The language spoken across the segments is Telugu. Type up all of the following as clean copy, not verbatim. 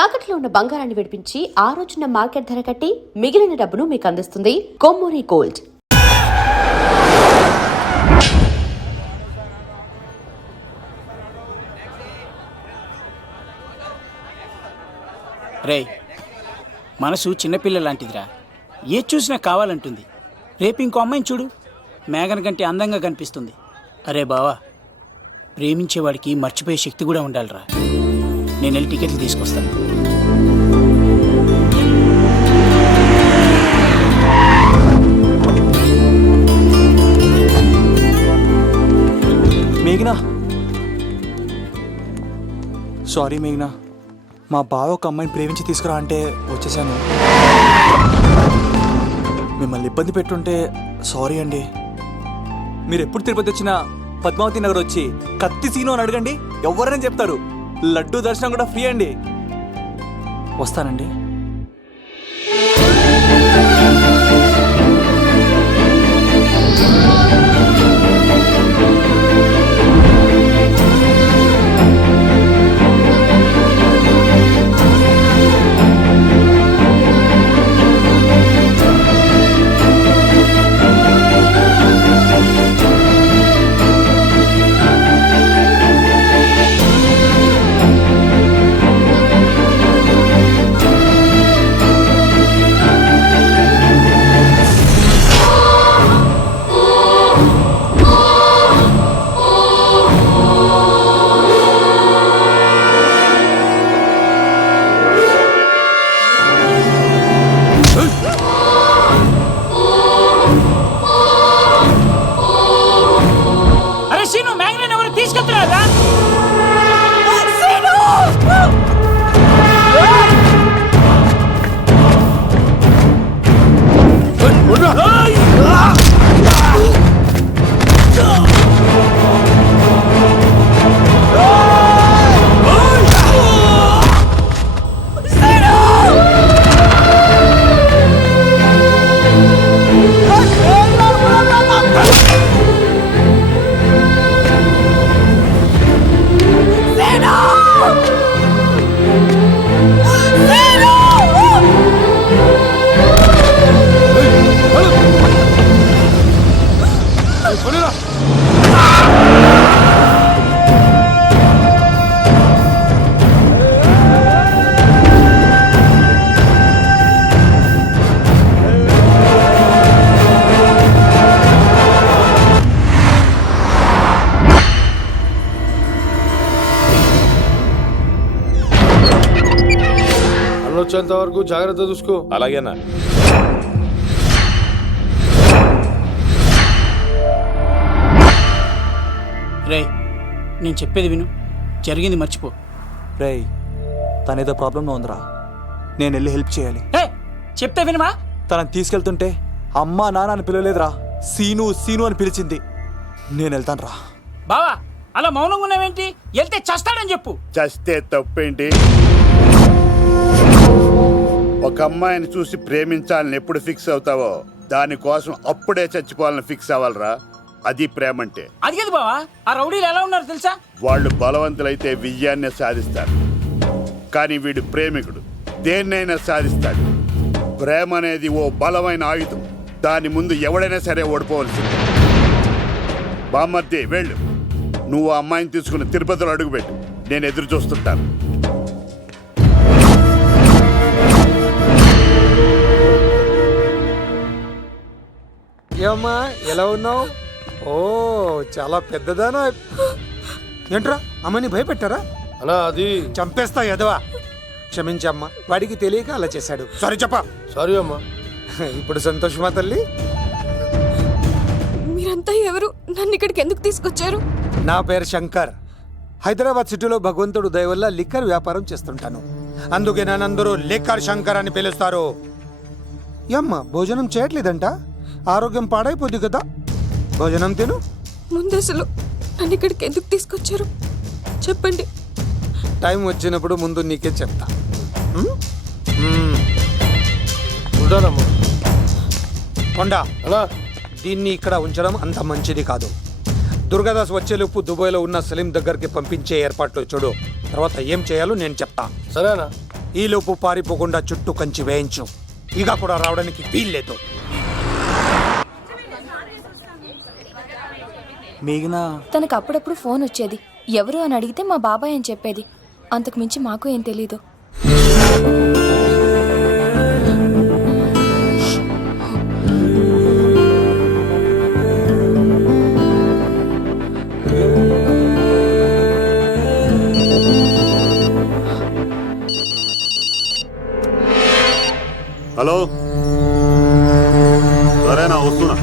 తాకట్లో ఉన్న బంగారాన్ని విడిపించి ఆ రోజున మార్కెట్ ధర కట్టి మిగిలిన డబ్బును మీకు అందిస్తుంది కొమ్మూరి గోల్డ్. రేయ్, మనసు చిన్నపిల్ల లాంటిదిరా. ఏ చూసినా కావాలంటుంది. రేపు ఇంకో అమ్మాయిని చూడు, మేఘన కంటే అందంగా కనిపిస్తుంది. అరే బావా, ప్రేమించేవాడికి మర్చిపోయే శక్తి కూడా ఉండాలిరా. నేను వెళ్ళి టికెట్లు తీసుకొస్తాను. మేఘనా, సారీ మేఘనా, మా బావ ఒక అమ్మాయిని ప్రేమించి తీసుకురా అంటే వచ్చేసాను. మిమ్మల్ని ఇబ్బంది పెట్టుంటే సారీ అండి. మీరు ఎప్పుడు తిరుపతి వచ్చినా పద్మావతి నగర్ వచ్చి కత్తి సీను అని అడగండి, ఎవరైనా చెప్తారు. లడ్డూ దర్శనం కూడా ఫ్రీ అండి. వస్తానండి. వచ్చేంత వరకు జాగ్రత్త చూసుకో. అలాగేనా? రేయ్, నేను చెప్పేది విను, జరిగింది మర్చిపో. రేయ్, తనేదో ప్రాబ్లంలో ఉందిరా, నేను వెళ్ళి హెల్ప్ చేయాలి. చెప్తే వినవా? తనని తీసుకెళ్తుంటే అమ్మా నాన్న అని పిలవలేదురా, సీను సీను అని పిలిచింది. నేను వెళ్తాను రా. బావా, అలా మౌనంగా ఉన్నావేంటి? వెళ్తే చస్తాడని చెప్పు. చస్తే తప్పేంటి? ఒక అమ్మాయిని చూసి ప్రేమించాలని ఎప్పుడు ఫిక్స్ అవుతావో దానికోసం అప్పుడే చచ్చిపోవాలని ఫిక్స్ అవ్వాలరా. అది ప్రేమంటే. అది కదా బావా, ఆ రౌడీలు ఎలా ఉన్నారు తెలుసా? వాళ్ళు బలవంతులైతే విజయాన్ని సాధిస్తారు, కానీ వీడు ప్రేమికుడు దేన్నైనా సాధిస్తాడు. ప్రేమ అనేది ఓ బలమైన ఆయుధం, దాని ముందు ఎవడైనా సరే ఓడిపోవలసింది. బామ్మర్ది వెళ్ళు, నువ్వు ఆ అమ్మాయిని తీసుకుని తిరుపతిలో అడుగుపెట్టు, నేను ఎదురు చూస్తుంటాను. ఏమ్మా, ఎలా ఉన్నావు? ఓ, చాలా పెద్దదానా. ఏంట్రా, అమ్మని భయపెట్టారా? అలా అది చంపేస్తా ఎదవా. క్షమించమ్మా, వాడికి తెలియక అలా చేశాడు. సారీ చెప్పా. సారీ అమ్మా. ఇప్పుడు సంతోషమా తల్లి? మీరంతా ఎవరు? నన్ను ఇక్కడికి ఎందుకు తీసుకొచ్చారు? నా పేరు శంకర్. హైదరాబాద్ సిటీలో భగవంతుడు దయ వల్ల లిక్కర్ వ్యాపారం చేస్తుంటాను. అందుకే నన్నందరూ లిక్కర్ శంకర్ అని పిలుస్తారు. ఏమ్మా, భోజనం చేయట్లేదంట? ఆరోగ్యం పాడైపోద్ది కదా, భోజనం తిను. ముందు అసలు నన్ను ఇక్కడికి ఎందుకు తీసుకొచ్చారు చెప్పండి. టైం వచ్చినప్పుడు ముందు నీకే చెప్తా. కొండా, దీన్ని ఇక్కడ ఉంచడం అంత మంచిది కాదు. దుర్గాదాస్ వచ్చేలోపు దుబాయ్లో ఉన్న సలీం దగ్గరికి పంపించే ఏర్పాట్లు చూడు. తర్వాత ఏం చేయాలో నేను చెప్తా. సరేనా? ఈలోపు పారిపోకుండా చుట్టూ కంచి వేయించు. ఇక కూడా రావడానికి వీల్లేదు. మేఘనా తనకు అప్పుడప్పుడు ఫోన్ వచ్చేది. ఎవరు అని అడిగితే మా బాబాయ్ అని చెప్పేది. అంతకు మించి మాకు ఏం తెలీదు. హలో, సరేనా, వస్తున్నా.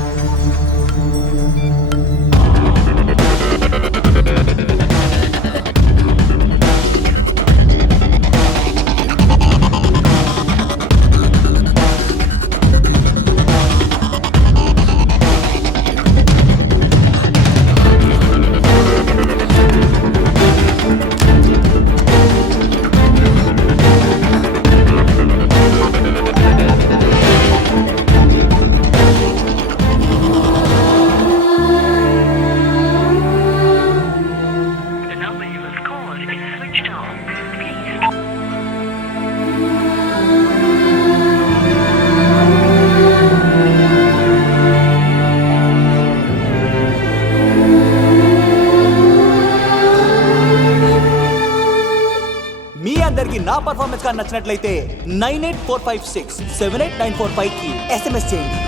మీ అందరికి నా పర్ఫార్మెన్స్ గా నచ్చినట్లయితే 9845678945 కి SMS చేయండి.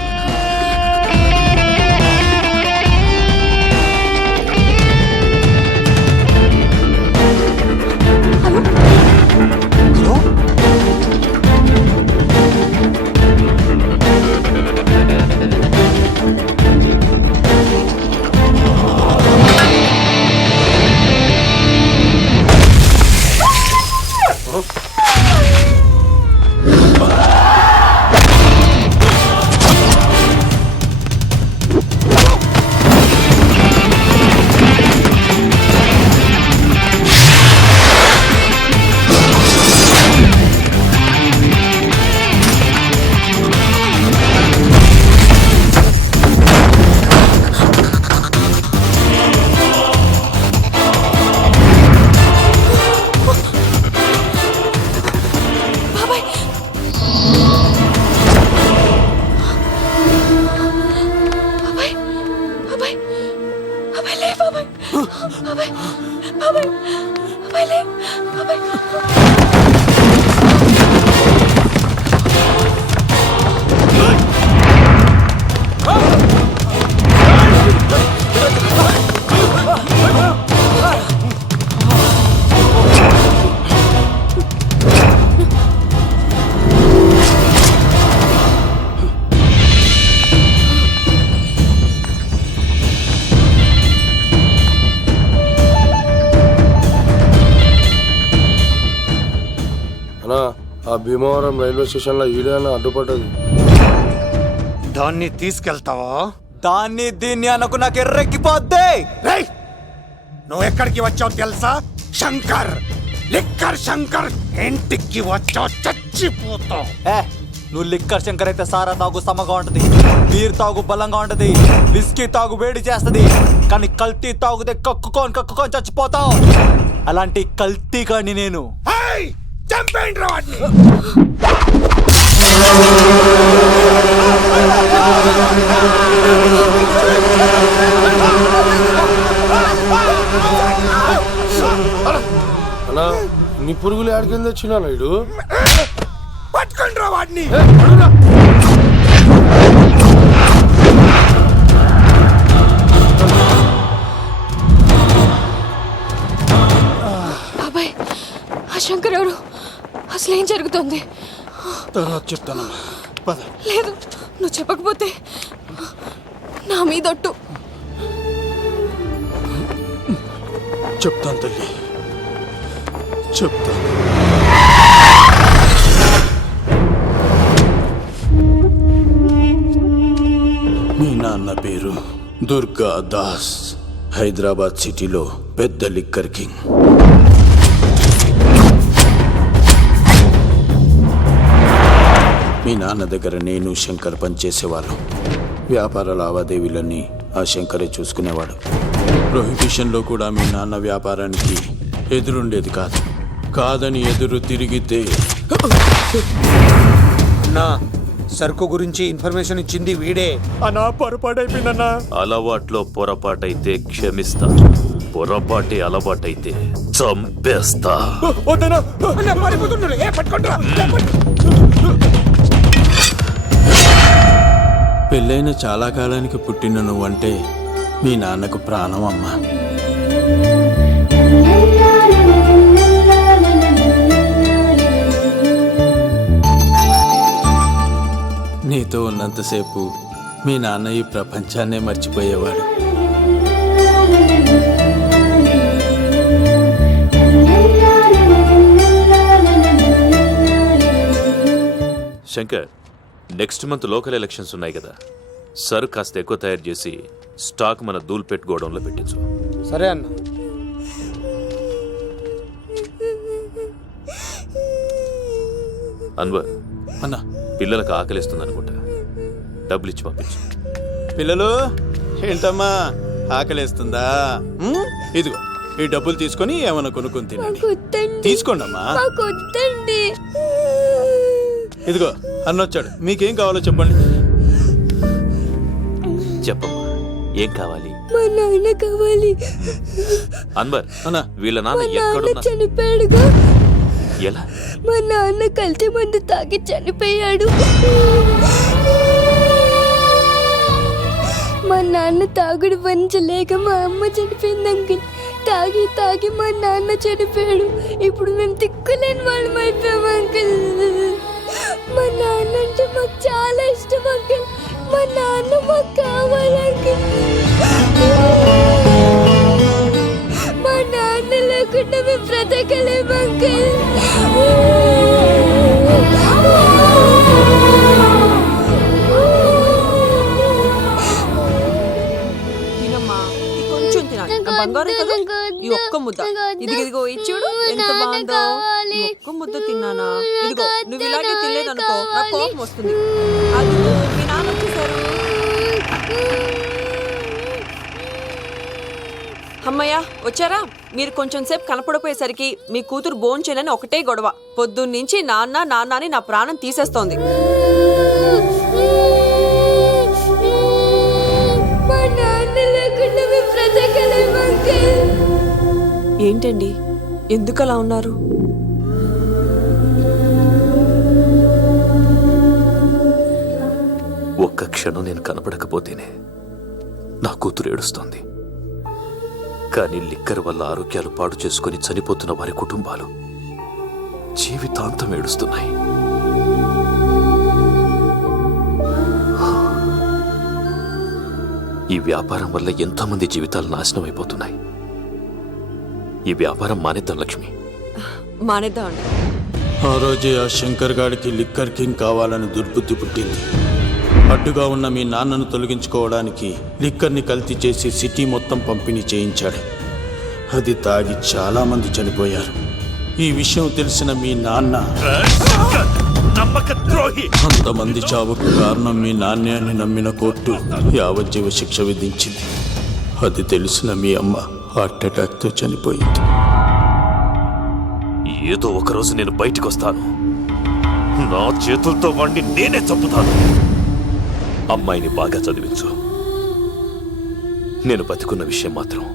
హలో ఆ భీమవరం రైల్వే స్టేషన్లో ఈడేనా అడ్డుపడ్డది. దాన్ని తీసుకెళ్తావా? దాన్ని దీన్ని అనకు నాకు ఎర్రెక్కిపోద్ది. రేయ్, నువ్వు ఎక్కడికి వచ్చావు తెలుసా? శంకర్, లిక్కర్ శంకర్ ఇంటికి వచ్చావు, చచ్చిపోతావు. నువ్వు లిక్కర్ శంకర్ అయితే సారా తాగు సమగా ఉంటది, బీర్ తాగు బలంగా ఉంటది, విస్కీ తాగు వేడి చేస్తది, కానీ కల్తీ తాగుతే కక్కుకొని చచ్చిపోతావు. అలాంటి కల్తీ కానీ నేను. చంపేయండి రా వాడిని. అన్నా, నీ పురుగులు ఆడికింద వచ్చినా ఇడు. పట్టుకోండి రా వాడిని. బాబాయ్, ఆ శంకర్ ఎవరు? అసలు ఏం జరుగుతుంది? తర్వాత చెప్తానమ్మా, పద. లేదు, నువ్వు చెప్పకపోతే నా మీదొట్టు. చెప్తాను తల్లి, చెప్తాను. మీ నాన్న పేరు దుర్గా దాస్. హైదరాబాద్ సిటీలో పెద్ద లిక్కర్ కింగ్. మీ నాన్న దగ్గర నేను శంకర్ పనిచేసేవాళ్ళం. వ్యాపార లావాదేవీలన్నీ ఆ శంకరే చూసుకునేవాడు. ప్రొహిబిషన్లో కూడా మీ నాన్న వ్యాపారానికి ఎదురుండేది కాదు. కాదని ఎదురు తిరిగితే నా సరుకు గురించి ఇన్ఫర్మేషన్ ఇచ్చింది వీడే. అన్నా పొరపాటైపోయిందన్నా. అలవాట్లో పొరపాటైతే క్షమిస్తా, పొరపాటే అలవాటైతే చంపేస్తా. వద్దన్నా. అన్న, పారిపోతున్నాడు. ఏ, పట్టుకోండిరా. పెళ్ళైన చాలా కాలానికి పుట్టిన నువ్వంటే మీ నాన్నకు ప్రాణం అమ్మా. నీతో ఉన్నంతసేపు మీ నాన్న ఈ ప్రపంచాన్నే మర్చిపోయేవాడు. Shankar, next month local elections ఉన్నాయి కదా, సరు కాస్త ఎక్కువ తయారు చేసి స్టాక్ మన దూల్పేట్ గోడౌన్లో పెట్టించు. సరే అన్న. అన్వర్, అన్నా, పిల్లలకు ఆకలిస్తుంది అనుకుంటా, డబ్బులు ఇచ్చి పంపించు. పిల్లలు ఏంటమ్మా ఆకలేస్తుందా? ఇదిగో ఈ డబ్బులు తీసుకొని ఏమైనా కొనుక్కొని తినండి. తీసుకోండి అమ్మా. ఇదిగో అన్నొచ్చాడు, మీకేం కావాలో చెప్పండి. చెప్పమ్మా, ఏం కావాలి? మా నాన్న కావాలి. అన్వర్, అన్నా, వీళ్ళ నాన్న ఎక్కడున్నా? చనిపోయాడుగా. ఎలా? మా నాన్న కల్తీ మందు తాగి చనిపోయాడు. మా నాన్న తాగుడు భరించలేక మా అమ్మ చనిపోయింది అంకుల్. తాగి తాగి మా నాన్న చనిపోయాడు. ఇప్పుడు మేము తిక్కులేని వాళ్ళం అయిపోయాం అంకుల్. మా నాన్న అంటే మాకు చాలా ఇష్టం అంకుల్. మా నాన్న మాకు కావాలి అంకుల్. మా నాన్న లేకుండా మేము బ్రతకలేము అంకుల్. తినమ్మా, ఇది కొంచెం తినాలి. నా బంగారం కదా, ఈ ఒక్క ముద్ద. ఇదిగో ఇచ్చుడు ఎంత బాగుందో. ఈ ఒక్క ముద్ద తిన్నానా? ఇదిగో నువ్వు ఇలాగే తినలేదనుకో నా కోపం వస్తుంది. అది మీ నాన్న వచ్చేసారు. అమ్మయ్య వచ్చారా? మీరు కొంచెం సేపు కనపడిపోయేసరికి మీ కూతురు భోంచేనని ఒకటే గొడవ. పొద్దున్నుంచి నాన్న నాన్న అని నా ప్రాణం తీసేస్తోంది. ఏంటండి, ఎందుకు అలా ఉన్నారు? ఒక్క క్షణం నేను కనపడకపోతేనే నా కూతురు ఏడుస్తోంది. కానీ లిక్కర్ వల్ల ఆరోగ్యాలు పాడు చేసుకుని చనిపోతున్న వారి కుటుంబాలు జీవితాంతం ఏడుస్తున్నాయి. ఈ వ్యాపారం వల్ల ఎంతో మంది జీవితాలు నాశనం అయిపోతున్నాయి. ఈ వ్యాపారం మానేద్దాం లక్ష్మి. మానేద్దామండి. ఆ రోజే ఆ శంకర్ గాడికి లిక్కర్ కింగ్ కావాలని దుర్బుద్ధి పుట్టింది. అడ్డుగా ఉన్న మీ నాన్నను తొలగించుకోవడానికి లిక్కర్ని కల్తీ చేసి సిటీ మొత్తం పంపిణీ చేయించాడు. అది తాగి చాలా మంది చనిపోయారు. ఈ విషయం తెలిసిన మీ నాన్న అంతమంది చావుకు కారణం మీ నాన్నే అని నమ్మిన కోర్టు యావజ్జీవ శిక్ష విధించింది. అది తెలిసిన మీ అమ్మ హార్ట్ అటాక్తో చనిపోయింది. ఏదో ఒకరోజు నేను బయటికి వస్తాను, నా చేతులతో వాణ్ణి నేనే చంపుతాను. అమ్మాయిని బాగా చదివించు. నేను బతికున్న విషయం మాత్రం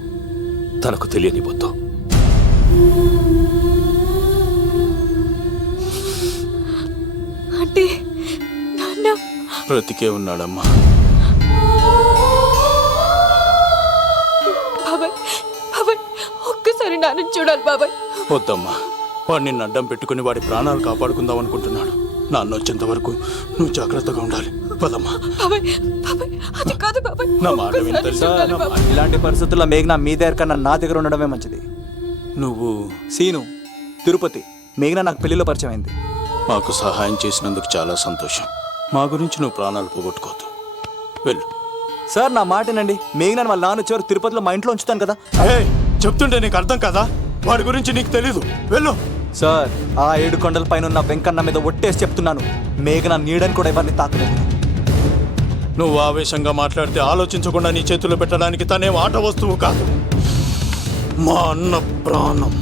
తనకు తెలియనిపోతాం. అంటే నాన్న బ్రతికే ఉన్నాడమ్మా. బాబాయ్, బాబాయ్ ఒక్కసారి నాన్న చూడాలి బాబాయ్. వద్దమ్మా, వాడు నిన్ను అడ్డం పెట్టుకుని వాడి ప్రాణాలు కాపాడుకుందాం అనుకుంటున్నాడు. నాన్న వచ్చేంత వరకు నువ్వు జాగ్రత్తగా ఉండాలి. పదమ్మా. బాబాయ్, బాబాయ్ అది కాదు బాబాయ్. నా మాట విను తెలుసా? నా మాట. ఇలాంటి పరిస్థితుల్లో మేఘన మీ దగ్గర కన్నా నా దగ్గర ఉండడమే మంచిది. నువ్వు సీను, తిరుపతి. మేఘన నాకు పెళ్లిలో పరిచయం అయింది. మాకు సహాయం చేసినందుకు చాలా సంతోషం. మా గురించి నువ్వు ప్రాణాలు పోగొట్టుకోవద్దు. వెళ్ళు. సార్ నా మాటనండి. మేఘన వాళ్ళ నాన్న వచ్చేవారు తిరుపతిలో మా ఇంట్లో ఉంచుతాను కదా. ఏయ్, చెప్తుంటే నీకు అర్థం కదా? వాడి గురించి నీకు తెలీదు. వెళ్ళు. సార్, ఆ 7 కొండల పైన ఉన్న వెంకన్న మీద ఒట్టేసి చెప్తున్నాను, మేఘన నీడని కూడా ఎవరిని తాకలేదు. నువ్వు ఆవేశంగా మాట్లాడితే ఆలోచించకుండా నీ చేతుల్లో పెట్టడానికి తనేం ఆట వస్తువు కాదు, మా అన్న ప్రాణం.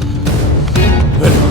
వెళ్ళు.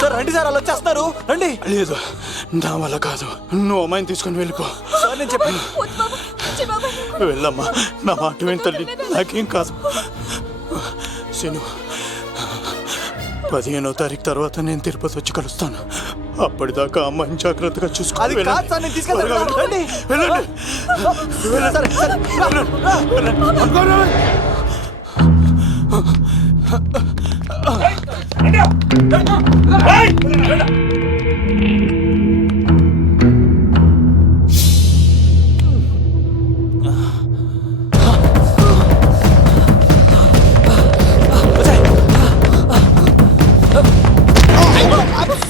సార్ రండి సార్, అలా వచ్చేస్తున్నారు, రండి. లేదు, నా వల్ల కాదు. నువ్వు అమ్మాయిని తీసుకొని వెళ్ళిపో. సార్ నేను చెప్పాను. వెళ్ళమ్మా, నా మాట విని తల్లి, నాకేం కాదు. శను, 15వ తారీఖు తర్వాత నేను తిరుపతి వచ్చి కలుస్తాను. అప్పటిదాకా అమ్మాయిని జాగ్రత్తగా చూసుకో. అది కాదు సార్, నేను తీసుకెళ్తాను. రండి. వెళ్ళండి. సరే, సరే.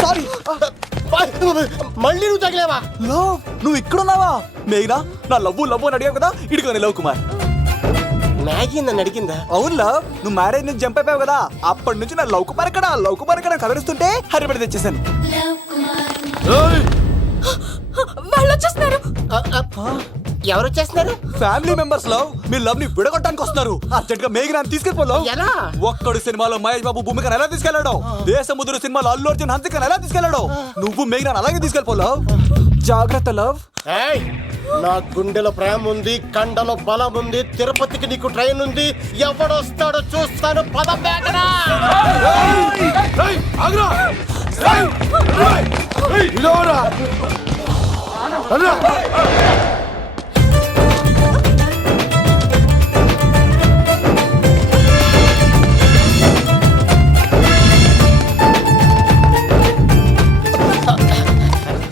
సారీ. మళ్ళీ నువ్వు తగిలేవా? లవ్, నువ్వు ఇక్కడున్నావా? మేఘనా, నా లవ్వు అని అడిగావు కదా, ఇడిగా లవ్ కుమార్. మ్యాగీ నన్ను అడిగిందా? అవును లవ్, నువ్వు మ్యారేజ్ నుంచి జంప్ అయిపోయావు కదా, అప్పటి నుంచి నా లవ్ కుమార్ ఎక్కడ కలరిస్తుంటే హరిపడి తెచ్చేసాను. వాళ్ళు వచ్చేస్తున్నారు. ఎవరు వచ్చేస్తున్నారు? ఫ్యామిలీ మెంబర్స్ లవ్, మీ లవ్ ని విడగొట్టడానికి వస్తున్నారు. అర్జెంట్ గా మేఘనాన్ని తీసుకెళ్ళిపోలో. ఎలా? ఒక్కడు సినిమాలో మహేష్ బాబు భూమికను ఎలా తీసుకెళ్లాడు, దేశముద్రు సినిమాలో అల్లు అర్జున్ హన్సికను ఎలా తీసుకెళ్లాడు, నువ్వు మేఘనాన్ని అలాగే తీసుకెళ్ళిపోలో. జాగ్రత్త లవ్. నా గుండెలో ప్రేమ ఉంది, కండలో బలం ఉంది, తిరుపతికి నీకు ట్రైన్ ఉంది, ఎవడొస్తాడో చూస్తాను. పద మేఘనా.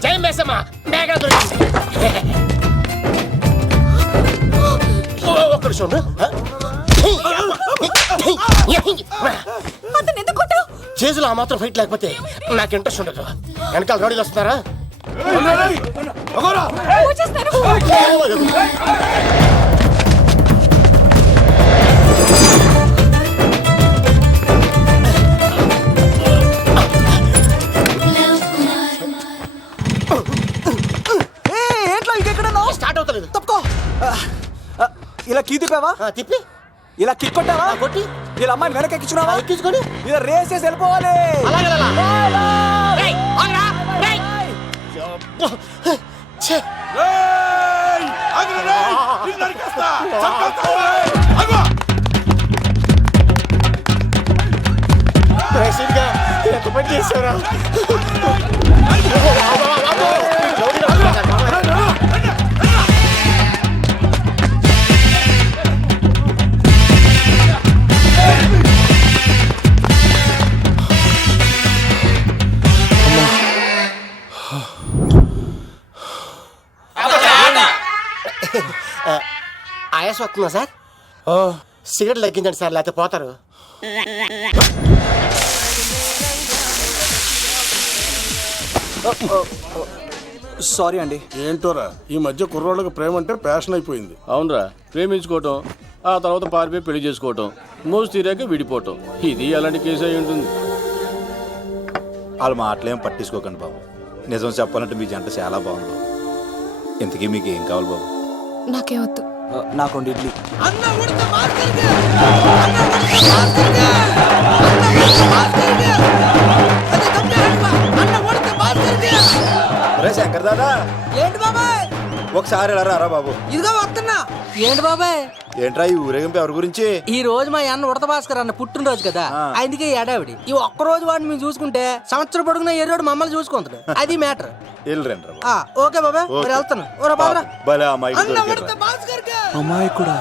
జై మేసమ్మ, మేఘనా దొరికింది. ఒక్కడు చూడు. చేతులు ఆ మాత్రం ఫైట్ లేకపోతే నాకు ఇంట్రెస్ట్ ఉండదు. వెనకాల గాడీలు వస్తున్నారా? ఏంట్లో ఇంకెక్కడ స్టార్ట్ అవుతలేదు. తప్పుకో. ఇలా కీ తిప్పావా? తిప్పి ఇలా కిక్ కొట్టావా? కొట్టి ఇలా అమ్మాయిని వెనక ఎక్కించున్నావా? ఎక్కించుకొని ఇలా రేస్ చేసి వెళ్ళిపోవాలి. ఎంత పని చేశారా? ఆయాస వస్తుందా సార్? సిగరెట్ లెక్కించండి సార్, లేకపోతే పోతారు. సారీ అండి. ఏంటోరా, ఈ మధ్య కుర్రోళ్ళకి ప్రేమ అంటే ప్యాషన్ అయిపోయింది. అవునరా, ప్రేమించుకోవటం, ఆ తర్వాత పారిపోయి పెళ్లి చేసుకోవటం, మోజు తీరాక విడిపోవటం, ఇది అలాంటి కేసు అయి ఉంటుంది. వాళ్ళ మాటలేం పట్టించుకోకండి బాబు. నిజం చెప్పాలంటే మీ జంట చాలా బాగుంది. ఇంతకీ మీకు ఏం కావాలి బాబు? నాకేవద్దు. నాకు 2 ఇడ్లీ. శంకర్ దాదా, ఏంటి బాబాయ్? ఒకసారి ఎలా రారా బాబు? ఇదిగో వస్తున్నా. ఏంటి బాబాయ్? ఏంట్రా ఈ ఊరేగింపు ఎవరి గురించి? ఈ రోజు మా అన్న ఉడత భాస్కర్ అన్న పుట్టినరోజు కదా, అందుకే ఈ ఏడావిడి. ఈ ఒక్క రోజు వాడిని మేము చూసుకుంటే సంవత్సరం పొడుగున ఏరోడు మమ్మల్ని చూసుకుంటాడు. అది మ్యాటర్. వెళ్ళరండి ఓకే బాబా, మరి వెళ్తాను. భలే అమ్మాయి అమ్మాయి కూడా